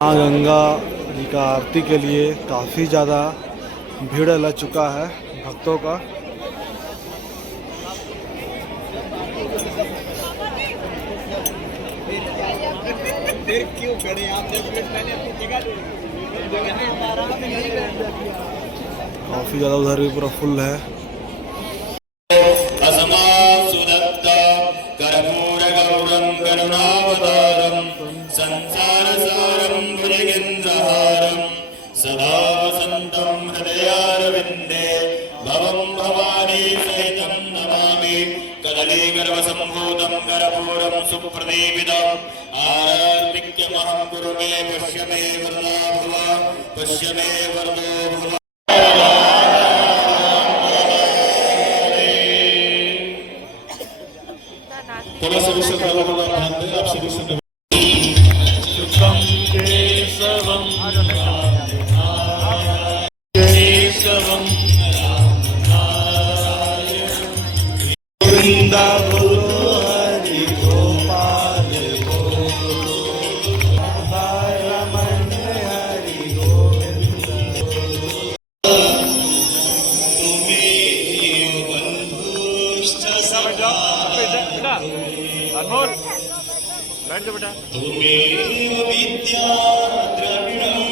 माँ गंगा जी का आरती के लिए काफ़ी ज़्यादा भीड़ लग चुका है भक्तों का। काफ़ी ज़्यादा उधर भी पूरा फुल है। संसारसारं भुजगेन्द्रहारं सदा वसन्तं हृदयारविन्दे भवं भवानी सहितं नमामि। कदलीगर्भसम्भूतं कर्पूरं सुप्रदीपितम् आराधिक्यमहं कुरु मे पश्य मे वरदा भव पश्य मे वरदो भव। थोड़ा सा विषय आप सभी से केशवं केशवं गोविंदा बोलो हरि गोपाल रमण हरि गोविंद तुम्हें बंधुश्च सदा अनमोल बैठ जा बेटा। तुम्हें विद्या द्रविणं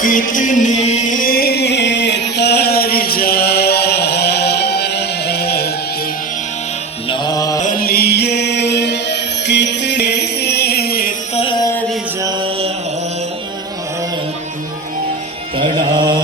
कितने तर जात ना लिए कितने तर जात कड़ा